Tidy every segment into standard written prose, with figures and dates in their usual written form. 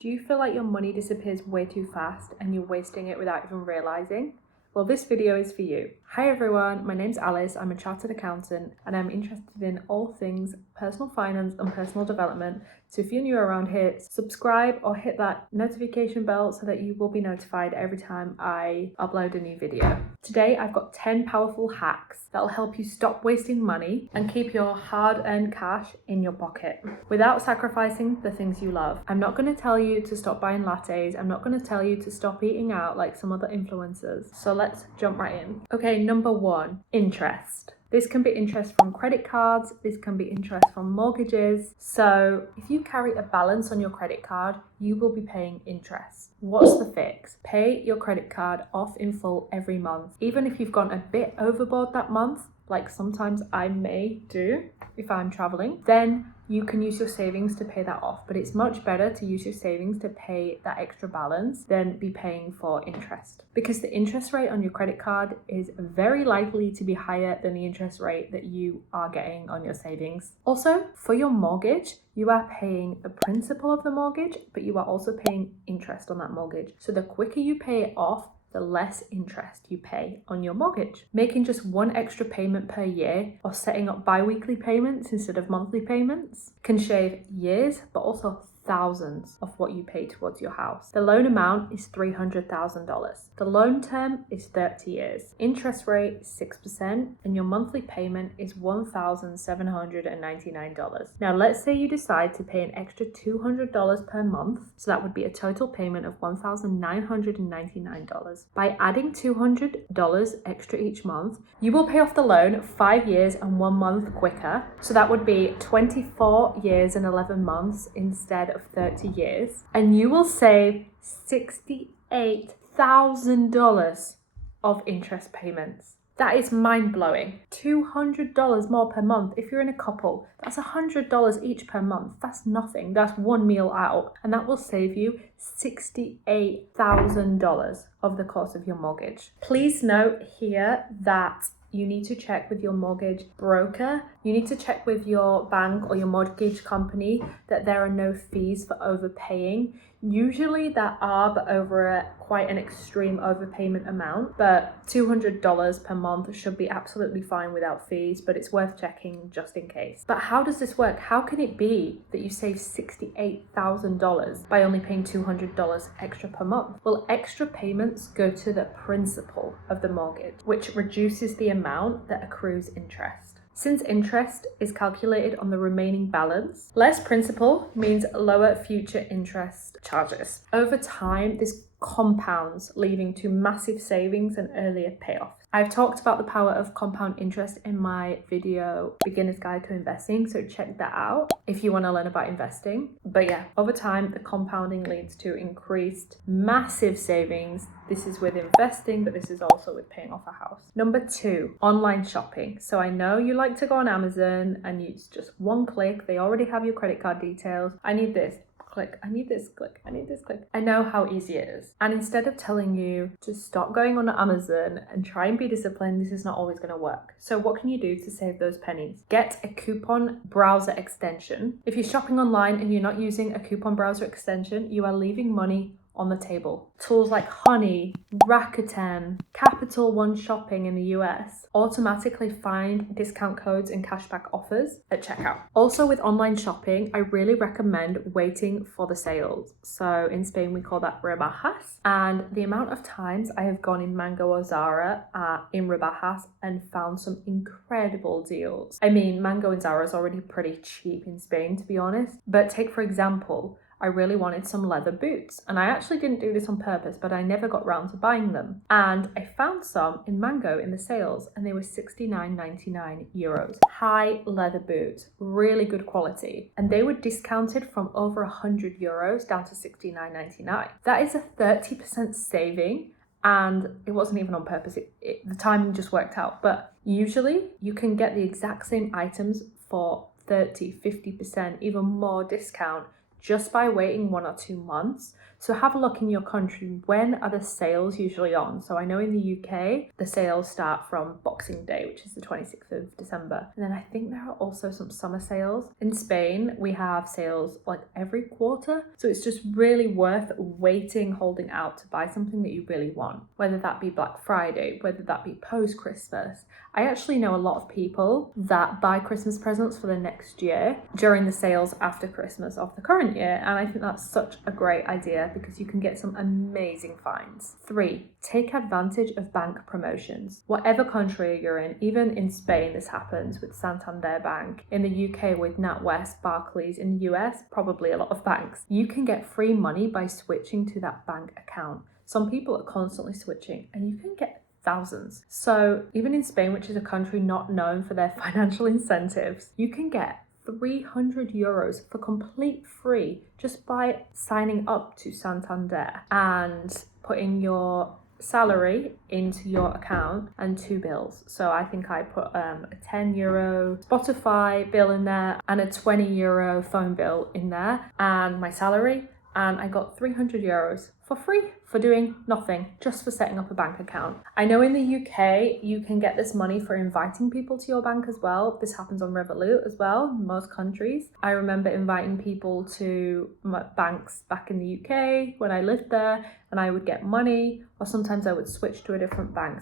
Do you feel like your money disappears way too fast and you're wasting it without even realizing? Well, this video is for you. Hi everyone, my name's Alice, I'm a chartered accountant and I'm interested in all things personal finance and personal development. So if you're new around here, subscribe or hit that notification bell so that you will be notified every time I upload a new video. Today I've got 10 powerful hacks that will help you stop wasting money and keep your hard-earned cash in your pocket without sacrificing the things you love. I'm not going to tell you to stop buying lattes, I'm not going to tell you to stop eating out like some other influencers. So let's jump right in. Okay, number one, interest. This can be interest from credit cards, this can be interest from mortgages. So if you carry a balance on your credit card, you will be paying interest. What's the fix? Pay your credit card off in full every month. Even if you've gone a bit overboard that month, like sometimes I may do if I'm traveling, then you can use your savings to pay that off. But it's much better to use your savings to pay that extra balance than be paying for interest. Because the interest rate on your credit card is very likely to be higher than the interest rate that you are getting on your savings. Also, for your mortgage, you are paying the principal of the mortgage, but you are also paying interest on that mortgage. So the quicker you pay it off, the less interest you pay on your mortgage. Making just one extra payment per year or setting up bi-weekly payments instead of monthly payments can shave years, but also thousands of what you pay towards your house. The loan amount is $300,000. The loan term is 30 years. Interest rate is 6% and your monthly payment is $1,799. Now let's say you decide to pay an extra $200 per month, so that would be a total payment of $1,999. By adding $200 extra each month, you will pay off the loan 5 years and 1 month quicker, so that would be 24 years and 11 months instead of 30 years, and you will save $68,000 of interest payments. That is mind-blowing. $200 more per month. If you're in a couple, that's $100 each per month. That's nothing. That's one meal out, and that will save you $68,000 of the cost of your mortgage. Please note here that you need to check with your mortgage broker. You need to check with your bank or your mortgage company that there are no fees for overpaying. Usually there are, but over quite an extreme overpayment amount. But $200 per month should be absolutely fine without fees, but it's worth checking just in case. But how does this work? How can it be that you save $68,000 by only paying $200 extra per month? Well, extra payments go to the principal of the mortgage, which reduces the amount that accrues interest. Since interest is calculated on the remaining balance, less principal means lower future interest charges. Over time, this compounds, leading to massive savings and earlier payoffs. I've talked about the power of compound interest in my video, Beginner's Guide to Investing, so check that out if you want to learn about investing. But yeah, over time, the compounding leads to increased massive savings. This is with investing, but this is also with paying off a house. Number two, online shopping. So I know you like to go on Amazon and it's just one click. They already have your credit card details. I need this. Click, I need this, click, I need this, click. I know how easy it is. And instead of telling you to stop going on Amazon and try and be disciplined, this is not always going to work. So what can you do to save those pennies? Get a coupon browser extension. If you're shopping online and you're not using a coupon browser extension, you are leaving money on the table. Tools like Honey, Rakuten, Capital One Shopping in the US automatically find discount codes and cashback offers at checkout. Also with online shopping, I really recommend waiting for the sales. So in Spain, we call that rebajas. And the amount of times I have gone in Mango or Zara in rebajas and found some incredible deals. I mean, Mango and Zara is already pretty cheap in Spain, to be honest. But take, for example, I really wanted some leather boots, and I actually didn't do this on purpose, but I never got round to buying them. And I found some in Mango in the sales, and they were €69.99. High leather boots, really good quality, and they were discounted from over €100 down to €69.99. That is a 30% saving, and it wasn't even on purpose. The timing just worked out. But usually you can get the exact same items for 30, 50%, even more discount just by waiting 1 or 2 months. So have a look in your country. When are the sales usually on? So I know in the UK, the sales start from Boxing Day, which is the 26th of December. And then I think there are also some summer sales. In Spain, we have sales like every quarter. So it's just really worth waiting, holding out to buy something that you really want, whether that be Black Friday, whether that be post-Christmas. I actually know a lot of people that buy Christmas presents for the next year during the sales after Christmas of the current year. And I think that's such a great idea because you can get some amazing finds. 3, take advantage of bank promotions. Whatever country you're in, even in Spain, this happens with Santander Bank. In the UK with NatWest, Barclays. In the US, probably a lot of banks. You can get free money by switching to that bank account. Some people are constantly switching and you can get thousands. So even in Spain, which is a country not known for their financial incentives, you can get 300 euros for complete free just by signing up to Santander and putting your salary into your account and 2 bills. So I think I put a 10 euro Spotify bill in there and a 20 euro phone bill in there and my salary, and I got 300 euros for free for doing nothing, just for setting up a bank account. I know in the UK, you can get this money for inviting people to your bank as well. This happens on Revolut as well, in most countries. I remember inviting people to my banks back in the UK when I lived there, and I would get money, or sometimes I would switch to a different bank.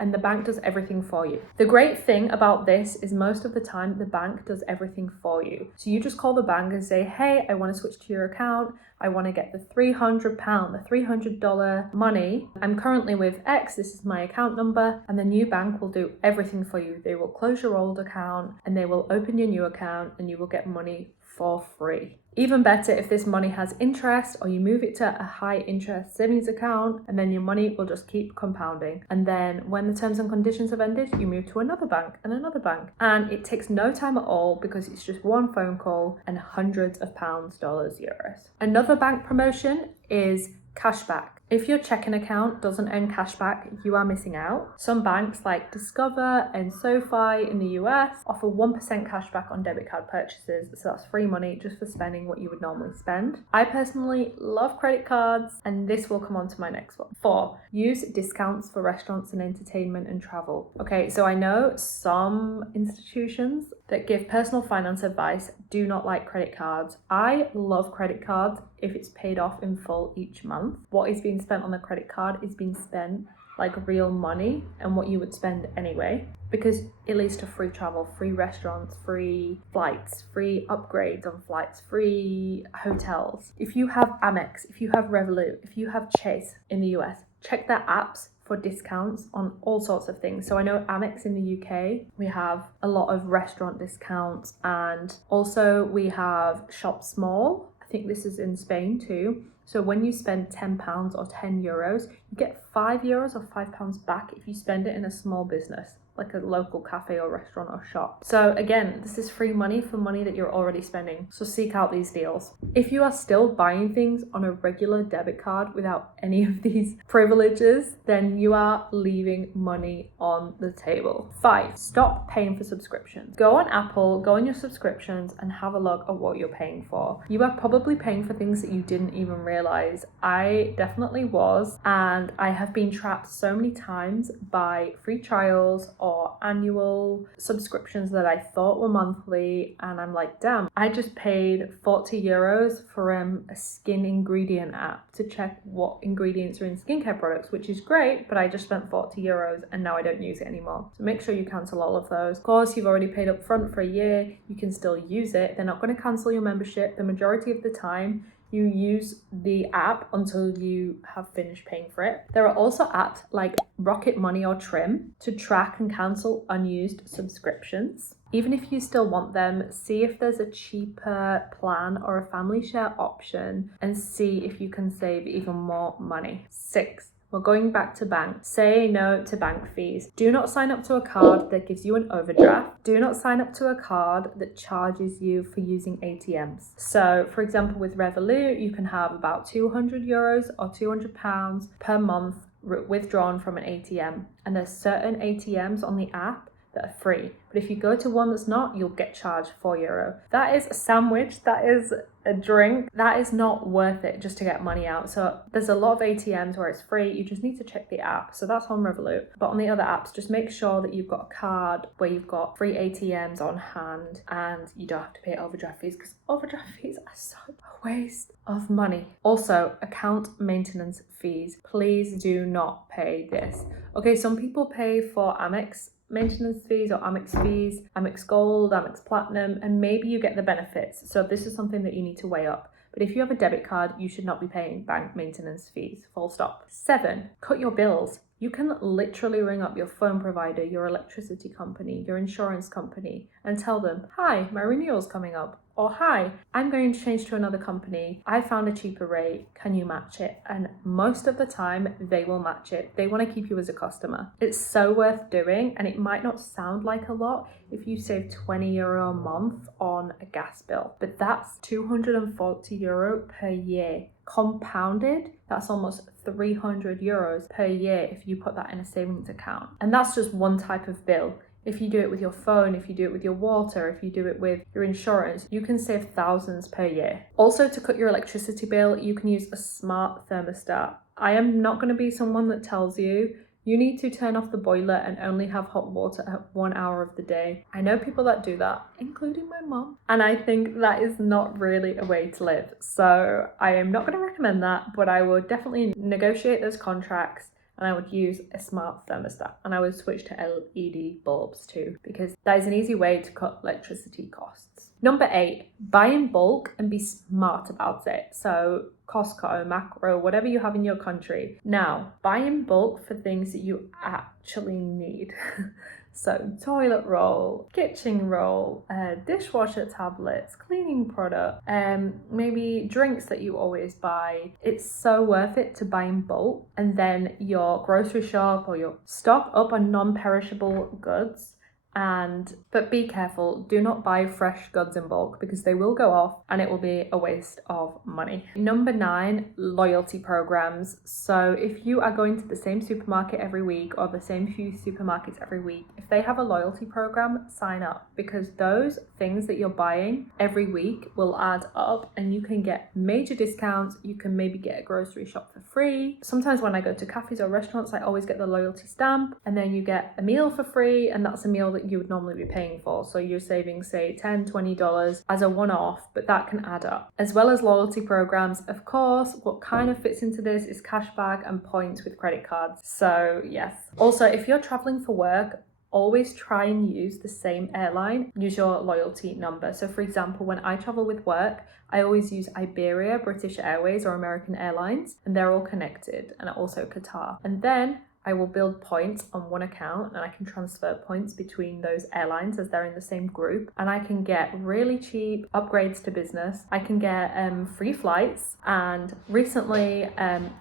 And the bank does everything for you. The great thing about this is most of the time, the bank does everything for you. So you just call the bank and say, hey, I want to switch to your account. I want to get the £300, the $300 money. I'm currently with X, this is my account number, and the new bank will do everything for you. They will close your old account and they will open your new account and you will get money for free. Even better if this money has interest, or you move it to a high interest savings account, and then your money will just keep compounding. And then when the terms and conditions have ended, you move to another bank and another bank. And it takes no time at all because it's just one phone call and hundreds of pounds, dollars, euros. Another bank promotion is cashback. If your checking account doesn't earn cashback, you are missing out. Some banks like Discover and SoFi in the US offer 1% cashback on debit card purchases, so that's free money just for spending what you would normally spend. I personally love credit cards, and this will come on to my next one. 4, use discounts for restaurants and entertainment and travel. Okay, so I know some institutions that give personal finance advice do not like credit cards. I love credit cards if it's paid off in full each month. What is being spent on the credit card is being spent like real money and what you would spend anyway, because it leads to free travel, free restaurants, free flights, free upgrades on flights, free hotels. If you have Amex, if you have Revolut, if you have Chase in the US, check their apps for discounts on all sorts of things. So I know Amex in the UK, we have a lot of restaurant discounts, and also we have Shop Small. I think this is in Spain too. So when you spend £10 or 10 euros, you get €5 or £5 back if you spend it in a small business, like a local cafe or restaurant or shop. So again, this is free money for money that you're already spending. So seek out these deals. If you are still buying things on a regular debit card without any of these privileges, then you are leaving money on the table. 5, stop paying for subscriptions. Go on Apple, go on your subscriptions and have a look at what you're paying for. You are probably paying for things that you didn't even realize. I definitely was, and I have been trapped so many times by free trials or annual subscriptions that I thought were monthly, and I'm like, damn, I just paid 40 euros for a skin ingredient app to check what ingredients are in skincare products, which is great, but I just spent 40 euros and now I don't use it anymore. So make sure you cancel all of those. Of course, you've already paid up front for a year, you can still use it. They're not going to cancel your membership. The majority of the time, you use the app until you have finished paying for it. There are also apps like Rocket Money or Trim to track and cancel unused subscriptions. Even if you still want them, see if there's a cheaper plan or a family share option and see if you can save even more money. 6, we're going back to bank. Say no to bank fees. Do not sign up to a card that gives you an overdraft. Do not sign up to a card that charges you for using ATMs. So for example, with Revolut, you can have about 200 euros or £200 per month withdrawn from an ATM. And there's certain ATMs on the app that are free. But if you go to one that's not, you'll get charged €4. That is a sandwich, that is a drink, that is not worth it just to get money out. So there's a lot of ATMs where it's free, you just need to check the app. So that's on Revolut. But on the other apps, just make sure that you've got a card where you've got free ATMs on hand and you don't have to pay overdraft fees, because overdraft fees are such a waste of money. Also, account maintenance fees. Please do not pay this. Okay, some people pay for Amex maintenance fees or Amex fees, Amex Gold, Amex Platinum, and maybe you get the benefits. So this is something that you need to weigh up. But if you have a debit card, you should not be paying bank maintenance fees, full stop. 7, cut your bills. You can literally ring up your phone provider, your electricity company, your insurance company, and tell them, hi, my renewal's coming up. Or, hi, I'm going to change to another company. I found a cheaper rate. Can you match it? And most of the time, they will match it. They want to keep you as a customer. It's so worth doing, and it might not sound like a lot if you save €20 a month on a gas bill, but that's €240 per year. Compounded, that's almost €300 per year if you put that in a savings account. And that's just one type of bill. If you do it with your phone, if you do it with your water, if you do it with your insurance, you can save thousands per year. Also, to cut your electricity bill, you can use a smart thermostat. I am not going to be someone that tells you need to turn off the boiler and only have hot water at 1 hour of the day. I know people that do that, including my mom, and I think that is not really a way to live. So I am not going to recommend that, but I would definitely negotiate those contracts, and I would use a smart thermostat, and I would switch to LED bulbs too, because that is an easy way to cut electricity costs. Number 8, buy in bulk and be smart about it. So Costco, Macro, whatever you have in your country. Now, buy in bulk for things that you actually need. So toilet roll, kitchen roll, dishwasher tablets, cleaning product, maybe drinks that you always buy. It's so worth it to buy in bulk, and then your grocery shop or your stock up on non-perishable goods. But be careful, do not buy fresh goods in bulk, because they will go off and it will be a waste of money. Number 9, loyalty programs. So if you are going to the same supermarket every week or the same few supermarkets every week, if they have a loyalty program, sign up, because those things that you're buying every week will add up and you can get major discounts. You can maybe get a grocery shop for free. Sometimes when I go to cafes or restaurants, I always get the loyalty stamp, and then you get a meal for free, and that's a meal that you would normally be paying for. So you're saving, say, $10, $20 as a one-off, but that can add up. As well as loyalty programs, of course, what kind of fits into this is cashback and points with credit cards. So yes. Also, if you're traveling for work, always try and use the same airline. Use your loyalty number. So for example, when I travel with work, I always use Iberia, British Airways, or American Airlines, and they're all connected, and also Qatar. And then I will build points on one account, and I can transfer points between those airlines as they're in the same group, and I can get really cheap upgrades to business. I can get free flights, and recently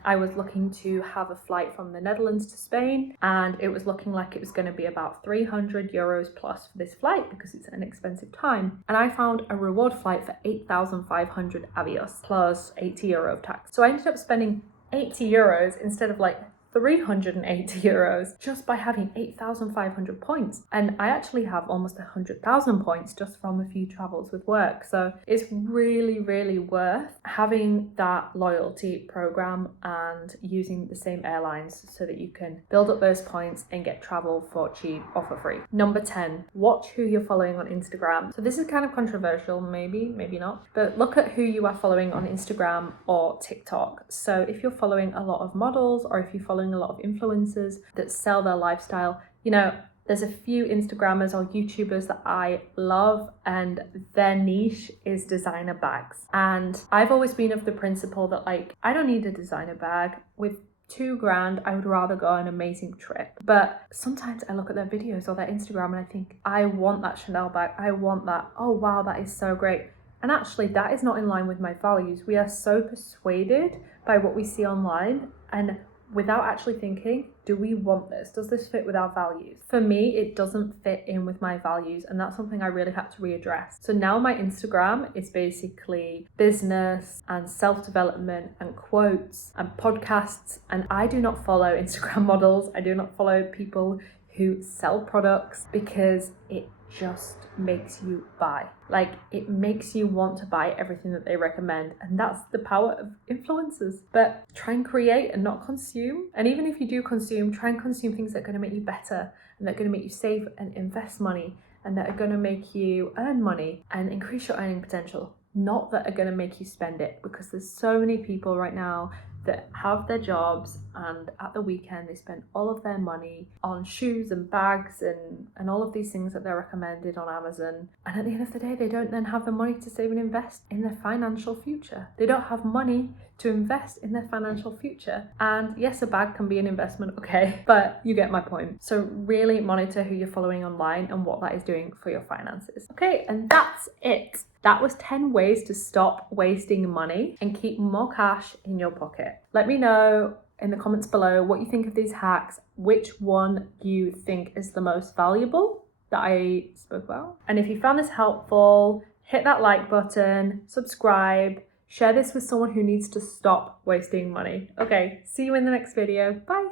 I was looking to have a flight from the Netherlands to Spain, and it was looking like it was going to be about €300 plus for this flight because it's an expensive time, and I found a reward flight for 8,500 Avios plus €80 of tax. So I ended up spending €80 instead of like €380 just by having 8,500 points. And I actually have almost 100,000 points just from a few travels with work. So it's really, really worth having that loyalty program and using the same airlines so that you can build up those points and get travel for cheap or for free. Number 10, watch who you're following on Instagram. So this is kind of controversial, maybe not, but look at who you are following on Instagram or TikTok. So if you're following a lot of models, or if you're following a lot of influencers that sell their lifestyle, there's a few Instagrammers or YouTubers that I love, and their niche is designer bags. And I've always been of the principle that I don't need a designer bag. With $2,000, I would rather go on an amazing trip. But sometimes I look at their videos or their Instagram and I think, I want that Chanel bag. I want that. Oh wow, that is so great. And actually that is not in line with my values. We are so persuaded by what we see online, and without actually thinking, do we want this? Does this fit with our values? For me, it doesn't fit in with my values, and that's something I really had to readdress. So now my Instagram is basically business and self-development and quotes and podcasts, and I do not follow Instagram models. I do not follow people who sell products because it just makes you buy. Like, it makes you want to buy everything that they recommend, and that's the power of influencers. But try and create and not consume. And even if you do consume, try and consume things that are going to make you better, and that are going to make you save and invest money, and that are going to make you earn money and increase your earning potential, not that are going to make you spend it. Because there's so many people right now that have their jobs, and at the weekend they spend all of their money on shoes and bags and all of these things that they're recommended on Amazon. And at the end of the day, they don't then have the money to save and invest in their financial future. They don't have money to invest in their financial future. And yes, a bag can be an investment, okay, but you get my point. So really monitor who you're following online and what that is doing for your finances. Okay, and that's it. That was 10 ways to stop wasting money and keep more cash in your pocket. Let me know in the comments below what you think of these hacks, which one you think is the most valuable that I spoke about. And if you found this helpful, hit that like button, subscribe, share this with someone who needs to stop wasting money. Okay, see you in the next video. Bye.